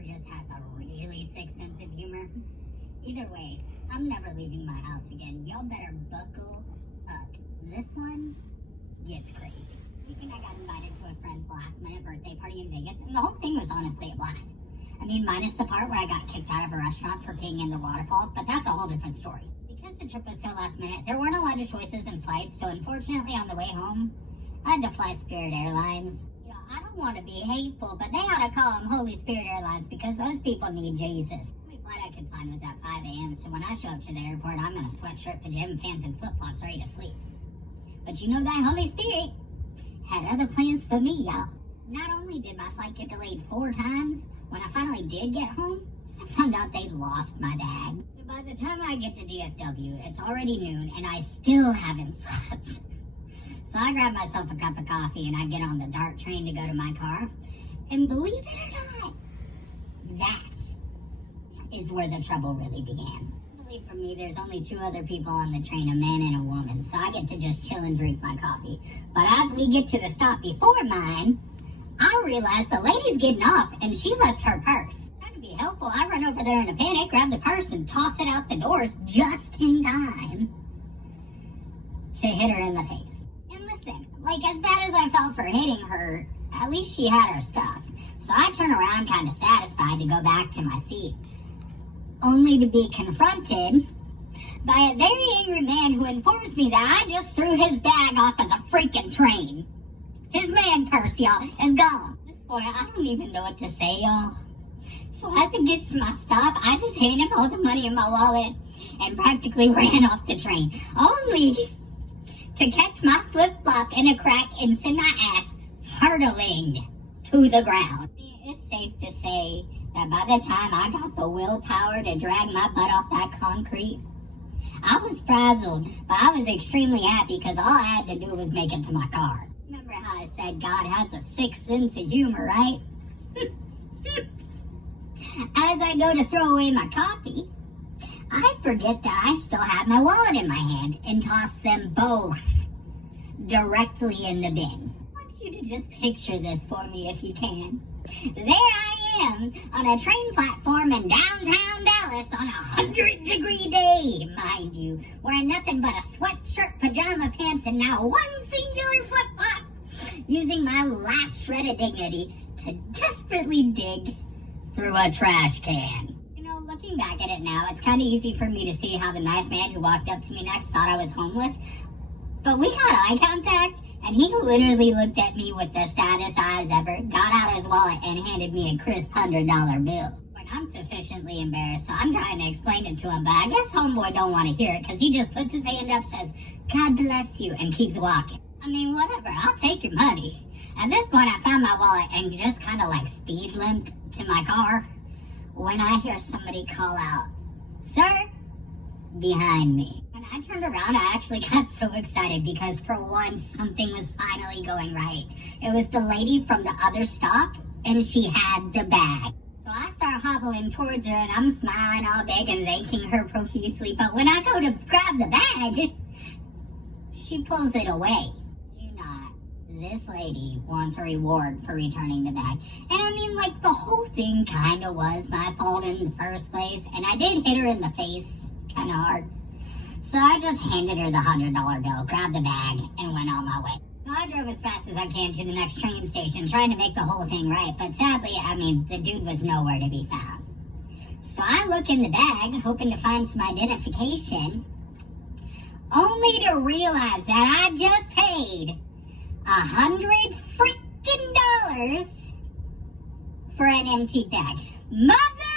or just has a really sick sense of humor. Either way, I'm never leaving my house again. Y'all better buckle up. This one gets crazy. Weekend, I got invited to a friend's last-minute birthday party in Vegas, and the whole thing was honestly a blast. I mean, minus the part where I got kicked out of a restaurant for peeing in the waterfall, but that's a whole different story. Because the trip was so last minute, there weren't a lot of choices in flights, so unfortunately on the way home, I had to fly Spirit Airlines. You know, I don't want to be hateful, but they ought to call them Holy Spirit Airlines because those people need Jesus. The only flight I could find was at 5 a.m., so when I show up to the airport, I'm in a sweatshirt, pajama pants, and flip-flops ready to sleep. But you know that Holy Spirit had other plans for me, y'all. Not only did my flight get delayed 4 times, when I finally did get home, I found out they'd lost my bag. So by the time I get to DFW, it's already noon, and I still haven't slept. So I grab myself a cup of coffee, and I get on the DART train to go to my car. And believe it or not, that is where the trouble really began. Luckily for me, there's only 2 other people on the train, a man and a woman, so I get to just chill and drink my coffee. But as we get to the stop before mine, I realize the lady's getting off, and she left her purse. Trying to be helpful, I run over there in a panic, grab the purse, and toss it out the doors just in time to hit her in the face. And listen, like, as bad as I felt for hitting her, at least she had her stuff. So I turn around kind of satisfied to go back to my seat, only to be confronted by a very angry man who informs me that I just threw his bag off of the freaking train. His man purse, y'all, is gone. This boy, I don't even know what to say, y'all. So as it gets to my stop, I just hand him all the money in my wallet and practically ran off the train, only to catch my flip-flop in a crack and send my ass hurtling to the ground. It's safe to say that by the time I got the willpower to drag my butt off that concrete, I was frazzled, but I was extremely happy because all I had to do was make it to my car. Remember how I said God has a sick sense of humor, right? As I go to throw away my coffee, I forget that I still have my wallet in my hand and toss them both directly in the bin. I want you to just picture this for me if you can. There I am on a train platform in downtown Dallas on a 100-degree day, mind you, wearing nothing but a sweatshirt, pajama pants, and now one singular flip-flop, using my last shred of dignity to desperately dig through a trash can. You know, looking back at it now, it's kind of easy for me to see how the nice man who walked up to me next thought I was homeless, but we got eye contact, and he literally looked at me with the saddest eyes ever, got out his wallet, and handed me a crisp $100 bill. But I'm sufficiently embarrassed, so I'm trying to explain it to him, but I guess homeboy don't want to hear it, because he just puts his hand up, says, God bless you, and keeps walking. I mean, whatever, I'll take your money. At this point, I found my wallet and just kind of like speed limped to my car when I hear somebody call out, Sir, behind me. When I turned around, I actually got so excited because for once, something was finally going right. It was the lady from the other stop, and she had the bag. So I start hobbling towards her, and I'm smiling all big and thanking her profusely. But when I go to grab the bag, she pulls it away. Do not. This lady wants a reward for returning the bag. And I mean, like, the whole thing kind of was my fault in the first place. And I did hit her in the face kind of hard. So I just handed her the $100 bill, grabbed the bag, and went on my way. So I drove as fast as I can to the next train station, trying to make the whole thing right. But sadly, I mean, the dude was nowhere to be found. So I look in the bag, hoping to find some identification, only to realize that I just paid $100 freaking for an empty bag. Mother